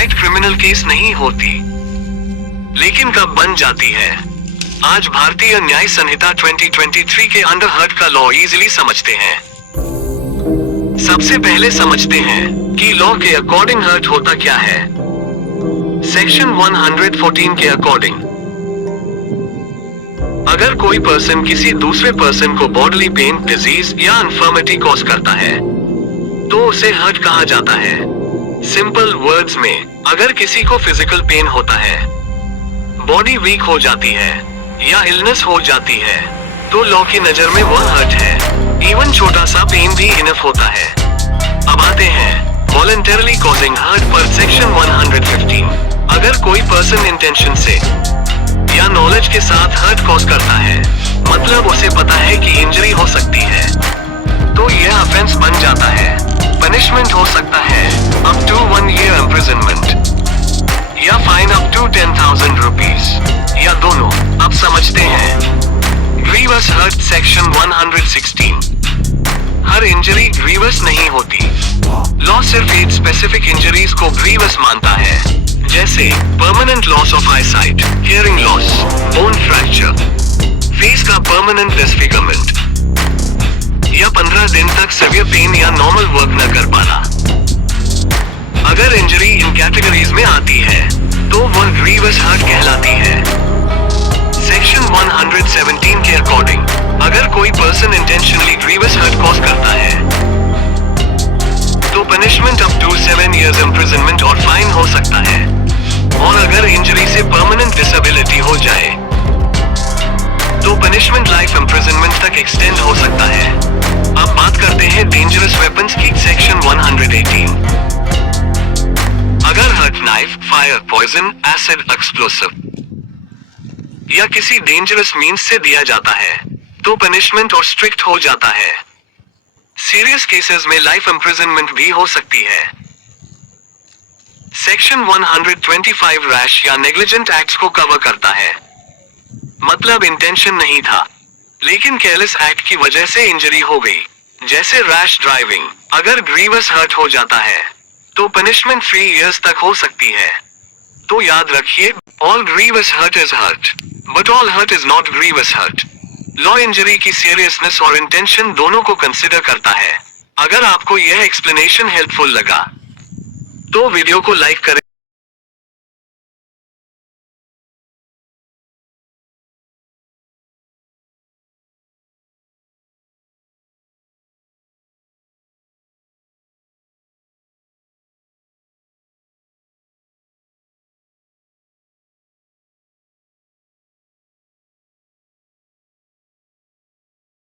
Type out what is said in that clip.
Outright criminal case नहीं होती, लेकिन कब बन जाती है? आज भारतीय न्याय संहिता 2023 के अंडर हर्ट का लॉ इजीली समझते हैं। सबसे पहले समझते हैं कि लॉ के अकॉर्डिंग हर्ट होता क्या है। सेक्शन 114 के अकॉर्डिंग, अगर कोई पर्सन किसी दूसरे पर्सन को बॉडीली पेन, डिजीज या इन्फर्मिटी कॉज करता है तो उसे हर्ट कहा जाता है। सिंपल वर्ड्स में, अगर किसी को फिजिकल पेन होता है, बॉडी वीक हो जाती है या इलनेस हो जाती है, तो लॉ की नजर में वह हर्ट है। इवन छोटा सा पेन भी इनफ होता है। अब आते हैं वॉलंटरली कॉजिंग हर्ट पर सेक्शन 115। अगर कोई पर्सन इंटेंशन से या नॉलेज के साथ हर्ट कॉज करता है, मतलब उसे पता है कि इंजरी हो सकती है, तो यह ऑफेंस बन जाता है। पनिशमेंट हो सकता है अप टू 1 year imprisonment या फाइन अप टू 10,000 रुपीज या दोनों। अब समझते हैं ग्रीवस हर्ट सेक्शन 116। हर इंजरी ग्रीवस नहीं होती। लॉ सिर्फ 8 स्पेसिफिक इंजरीज को ग्रीवस मानता है, जैसे permanent loss of eyesight, hearing loss, bone fracture, face का परमानेंट डिसफिगरमेंट या 15 दिन तक सेवियर पेन या नॉर्मल वर्क न कर पाना। अगर इंजरी इन कैटेगरीज में आती है तो वह ग्रीवस हर्ट कहलाती है। सेक्शन 117 के अकॉर्डिंग, अगर कोई person intentionally grievous hurt cause करता है तो punishment up to 7 years imprisonment और फाइन हो सकता है। और अगर इंजरी से परमानेंट डिसेबिलिटी हो जाए तो पनिशमेंट लाइफ इम्प्रिजनमेंट तक एक्सटेंड हो सकता है। अब बात करते हैं डेंजरस वेपन्स की सेक्शन 118। अगर hurt knife, fire, poison, acid, explosive या किसी डेंजरस मींस से दिया जाता है तो पनिशमेंट और स्ट्रिक्ट हो जाता है। सीरियस केसेस में लाइफ इम्प्रिजनमेंट भी हो सकती है। सेक्शन 125 रैश या नेग्लिजेंट एक्ट्स को कवर करता है, मतलब इंटेंशन नहीं था लेकिन केयरलेस एक्ट की वजह से इंजरी हो गई, जैसे रैश ड्राइविंग। अगर ग्रीवस हर्ट हो जाता है तो पनिशमेंट 3 years तक हो सकती है। तो याद रखिए, all grievous hurt is hurt, but all hurt is not grievous hurt. Law injury की सीरियसनेस और इंटेंशन दोनों को कंसिडर करता है। अगर आपको यह एक्सप्लेनेशन हेल्पफुल लगा तो वीडियो को लाइक करें।